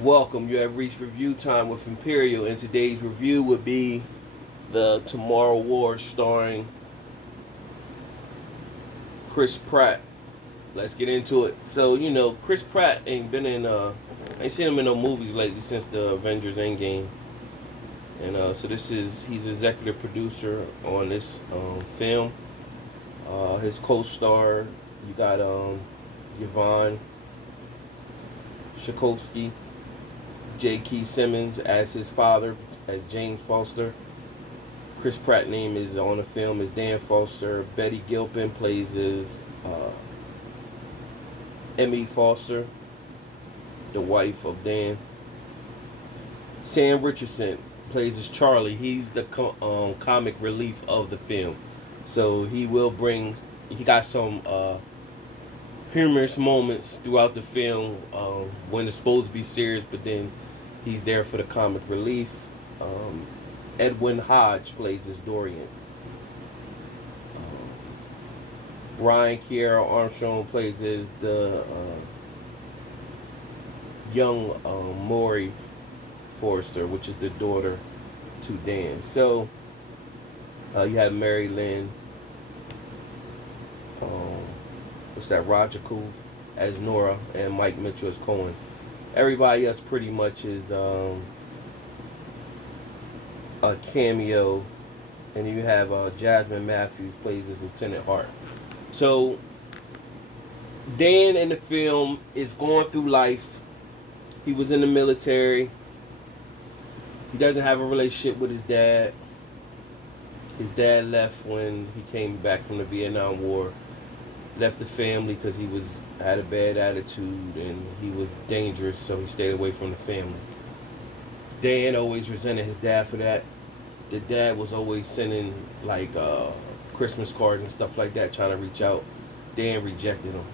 Welcome, you have reached review time with Imperial, and today's review would be the Tomorrow War starring Chris Pratt. Let's get into it. So, Chris Pratt ain't seen him in no movies lately since the Avengers Endgame. And so he's executive producer on this film. His co-star, you got Yvonne Shakovsky, J.K. Simmons as his father, as James Foster. Chris Pratt name is on the film is Dan Foster. Betty Gilpin plays as Emmy Foster, the wife of Dan. Sam Richardson plays as Charlie. He's the comic relief of the film. So he got some humorous moments throughout the film when it's supposed to be serious, but then he's there for the comic relief. Edwin Hodge plays as Dorian. Ryan Kiera Armstrong plays as the young Maury Forrester, which is the daughter to Dan. So you have Mary Lynn, what's that, Roger Coof as Nora, and Mike Mitchell as Cohen. Everybody else pretty much is a cameo, and you have Jasmine Matthews plays as Lieutenant Hart. So Dan in the film is going through life. He was in the military. He doesn't have a relationship with his dad. His dad left when he came back from the Vietnam War. Left the family because he had a bad attitude and he was dangerous, so he stayed away from the family. Dan always resented his dad for that. The dad was always sending like Christmas cards and stuff like that, trying to reach out. Dan rejected him.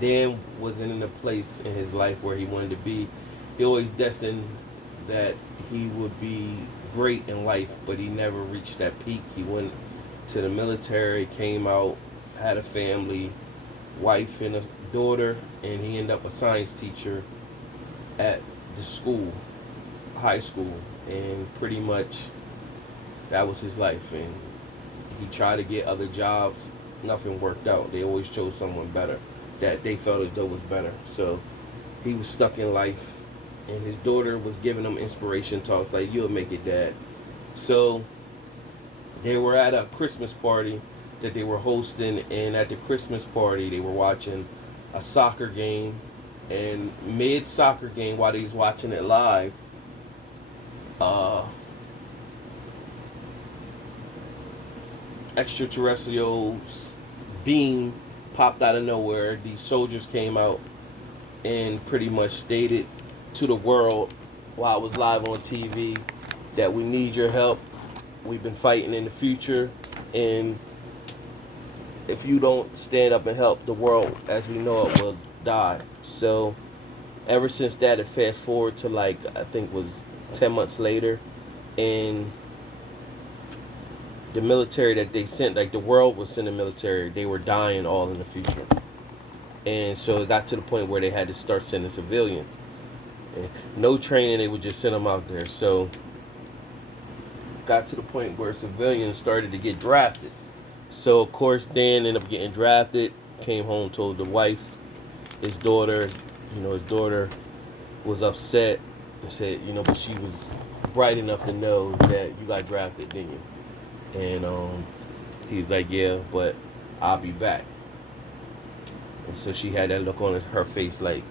Dan wasn't in a place in his life where he wanted to be. He always destined that he would be great in life, but he never reached that peak. He went to the military, came out, had a family, wife and a daughter, and he ended up a science teacher at the school, high school, and pretty much that was his life. And he tried to get other jobs, nothing worked out. They always chose someone better that they felt as though was better. So he was stuck in life, and his daughter was giving him inspiration talks like, "You'll make it, Dad." So they were at a Christmas party that they were hosting, and at the Christmas party they were watching a soccer game, and mid soccer game while they was watching it live, extraterrestrial beam popped out of nowhere. These soldiers came out and pretty much stated to the world while it was live on TV that we need your help. We've been fighting in the future, and if you don't stand up and help, the world as we know it will die. So ever since that, it fast forward to like I think was 10 months later, and the military that they sent, like the world was sending military, they were dying all in the future. And so it got to the point where they had to start sending civilians. And no training, they would just send them out there. So got to the point where civilians started to get drafted. So of course Dan ended up getting drafted, came home, told the wife, his daughter, his daughter was upset and said, but she was bright enough to know that you got drafted, didn't you? And he's like, yeah, but I'll be back. And so she had that look on her face like,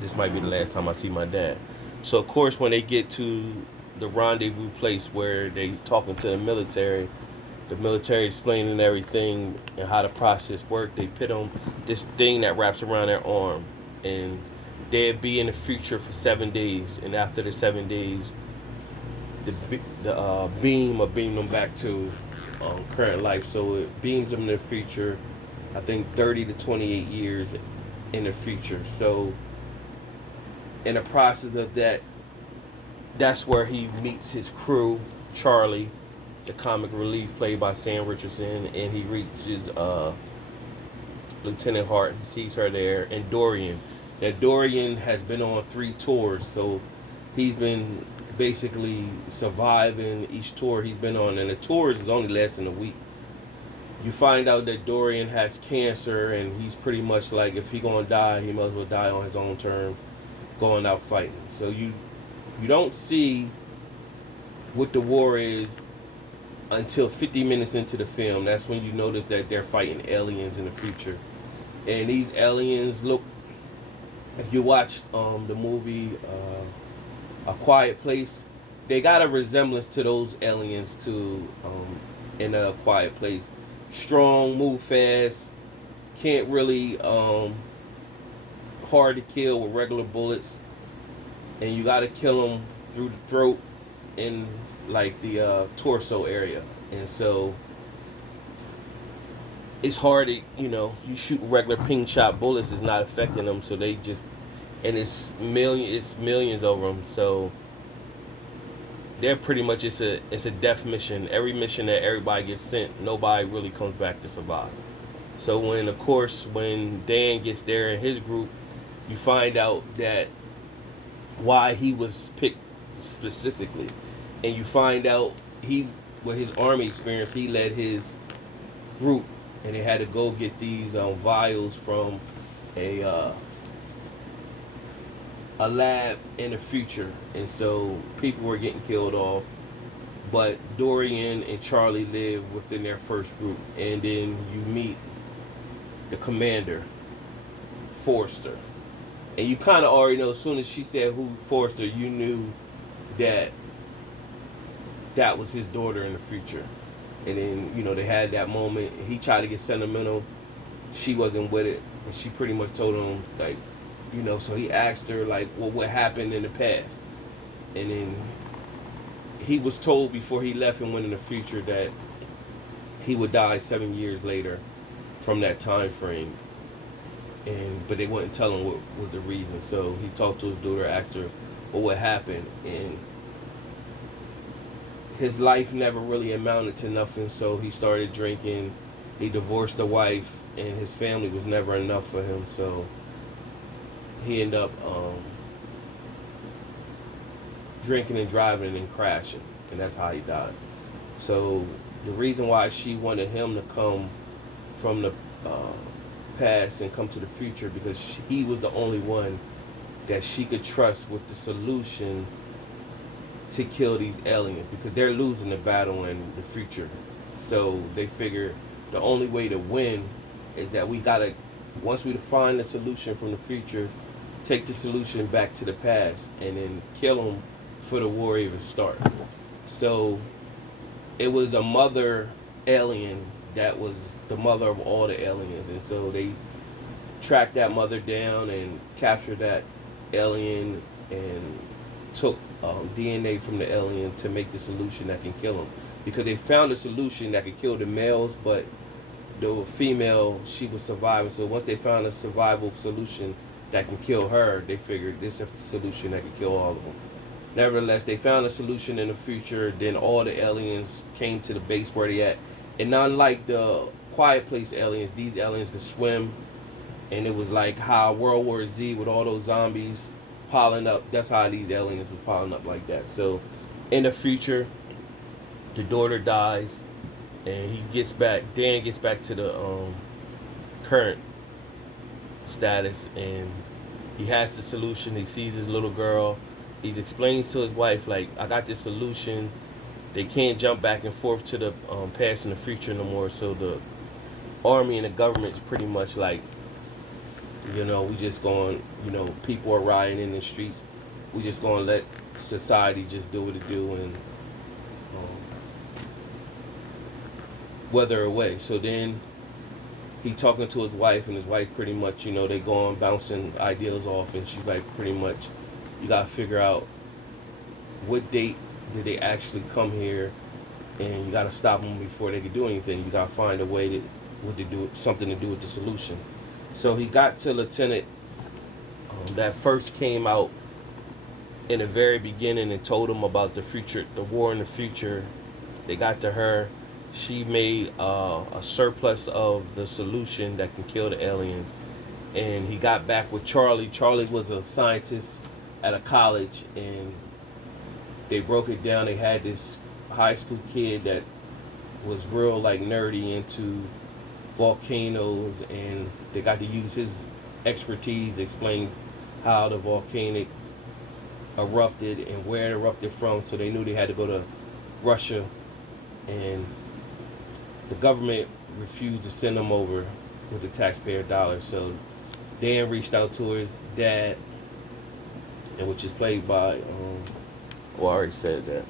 this might be the last time I see my dad. So of course when they get to the rendezvous place where they talking to the military explaining everything and how the process worked, they put on this thing that wraps around their arm, and they'd be in the future for 7 days, and after the 7 days the beam will beam them back to current life. So it beams them in the future, I think 30 to 28 years in the future. So in the process of that, that's where he meets his crew, Charlie, the comic relief played by Sam Richardson, and he reaches Lieutenant Hart. He sees her there, and Dorian, that Dorian has been on 3 tours, so he's been basically surviving each tour he's been on, and the tours is only lasting a week. You find out that Dorian has cancer, and he's pretty much like, if he gonna die, he might as well die on his own terms, going out fighting. So you don't see what the war is until 50 minutes into the film. That's when you notice that they're fighting aliens in the future, and these aliens look. If you watch the movie A Quiet Place, they got a resemblance to those aliens to in A Quiet Place. Strong, move fast, can't really hard to kill with regular bullets, and you got to kill them through the throat in like the torso area, and so it's hard to, you shoot regular ping shot bullets is not affecting them, so they just, and it's millions of them, so they're pretty much, it's a death mission. Every mission that everybody gets sent, nobody really comes back to survive. So when Dan gets there in his group, you find out that why he was picked specifically, and you find out with his army experience, he led his group, and they had to go get these vials from a lab in the future, and so people were getting killed off, but Dorian and Charlie live within their first group, and then you meet the commander, Forrester, and you kind of already know, as soon as she said who Forrester, you knew that was his daughter in the future. And then, they had that moment. He tried to get sentimental. She wasn't with it. And she pretty much told him, like, so he asked her, like, well, what happened in the past? And then he was told before he left and went in the future that he would die 7 years later from that time frame. But they wouldn't tell him what was the reason. So he talked to his daughter, asked her, well, what happened? And his life never really amounted to nothing, so he started drinking. He divorced the wife, and his family was never enough for him, so he ended up drinking and driving and crashing, and that's how he died. So the reason why she wanted him to come from the past and come to the future, because he was the only one that she could trust with the solution to kill these aliens, because they're losing the battle in the future. So they figure the only way to win is that we gotta, once we find the solution from the future, take the solution back to the past and then kill them for the war even start. So it was a mother alien that was the mother of all the aliens, and so they tracked that mother down and captured that alien and took DNA from the alien to make the solution that can kill them, because they found a solution that could kill the males, but the female, she was surviving. So once they found a survival solution that can kill her, they figured this is the solution that could kill all of them. Nevertheless, they found a solution in the future. Then all the aliens came to the base where they at, and unlike the Quiet Place aliens, these aliens could swim, and it was like how World War Z with all those zombies piling up. That's how these aliens was piling up like that. So in the future, the daughter dies, and Dan gets back to the current status, and he has the solution. He sees his little girl. He explains to his wife, like, I got this solution. They can't jump back and forth to the past and the future no more. So the army and the government's pretty much like, we just going, people are rioting in the streets. We just going to let society just do what it do and weather away. So then he talking to his wife, and his wife pretty much, they go on bouncing ideas off, and she's like, pretty much, you got to figure out what date did they actually come here, and you got to stop them before they can do anything. You got to find a way something to do with the solution. So he got to Lieutenant that first came out in the very beginning and told him about the future, the war in the future. They got to her. She made a surplus of the solution that can kill the aliens, and he got back with Charlie. Charlie was a scientist at a college, and they broke it down. They had this high school kid that was real like nerdy into volcanoes, and they got to use his expertise to explain how the volcanic erupted and where it erupted from. So they knew they had to go to Russia, and the government refused to send them over with the taxpayer dollars. So Dan reached out to his dad, and which is played by well, I already said that,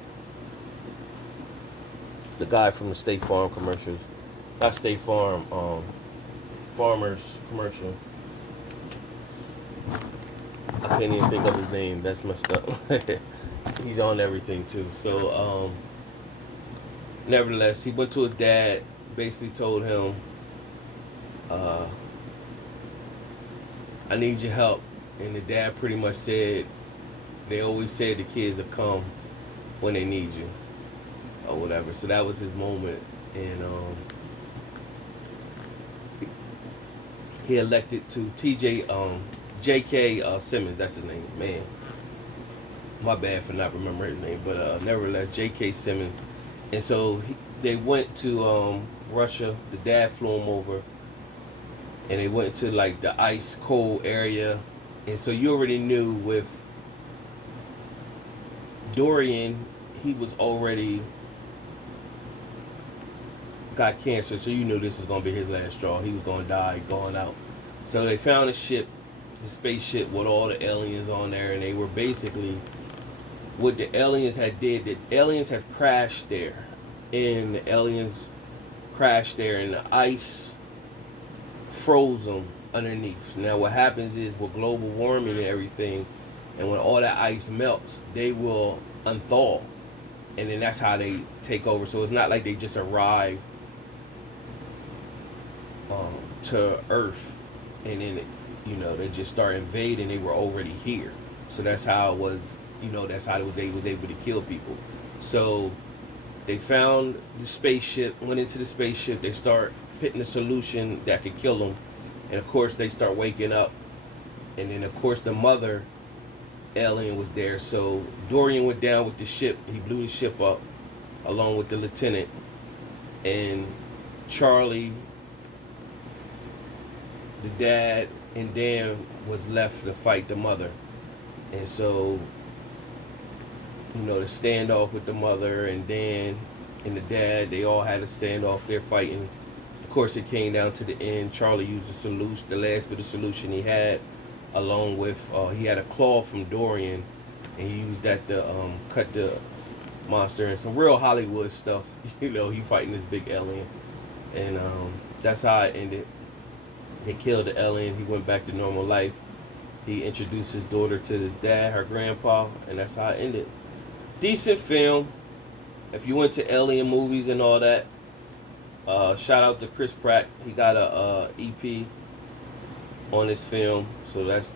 the guy from the State Farm commercials, not State Farm, Farmers commercial. I can't even think of his name. That's messed up. He's on everything too. So nevertheless, he went to his dad, basically told him, I need your help. And the dad pretty much said, they always said the kids will come when they need you, or whatever. So that was his moment. And he elected to J.K. Simmons, that's his name. Man, my bad for not remembering his name, but nevertheless, J.K. Simmons. And so they went to Russia. The dad flew him over, and they went to like the ice cold area. And so you already knew with Dorian, he was already got cancer, so you knew this was gonna be his last straw. He was gonna die going out. So they found a ship, the spaceship with all the aliens on there, and they were basically what the aliens had did. The aliens have crashed there, and the aliens crashed there, and the ice froze them underneath. Now what happens is with global warming and everything, and when all that ice melts, they will unthaw, and then that's how they take over. So it's not like they just arrived to Earth and then they just start invading. They were already here. So that's how it was. That's how they was able to kill people. So they found the spaceship, went into the spaceship. They start putting a solution that could kill them, and of course they start waking up, and then of course the mother alien was there. So Dorian went down with the ship. He blew the ship up along with the lieutenant, and Charlie, the dad, and Dan was left to fight the mother. And so the standoff with the mother and Dan and the dad, they all had a standoff. They're fighting. Of course, it came down to the end. Charlie used the solution, the last bit of solution he had, along with he had a claw from Dorian, and he used that to cut the monster, and some real Hollywood stuff. He fighting this big alien, and that's how it ended. They killed the alien. He went back to normal life. He introduced his daughter to his dad, her grandpa, and that's how it ended. Decent film. If you went to alien movies and all that, shout out to Chris Pratt. He got a EP on this film, so that's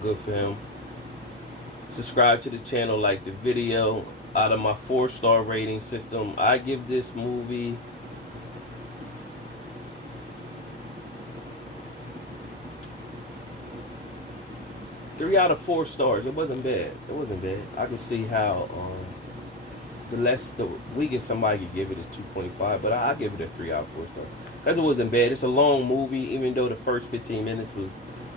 good for him. Subscribe to the channel, like the video. Out of my 4-star rating system, I give this movie 3 out of 4 stars. It wasn't bad. I could see how the weakest somebody could give it is 2.5, but I give it a 3 out of 4 stars because it wasn't bad. It's a long movie, even though the first 15 minutes was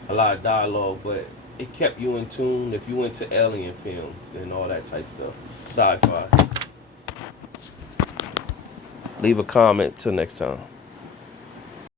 a lot of dialogue, but it kept you in tune if you went to alien films and all that type of stuff, sci-fi. Leave a comment till next time.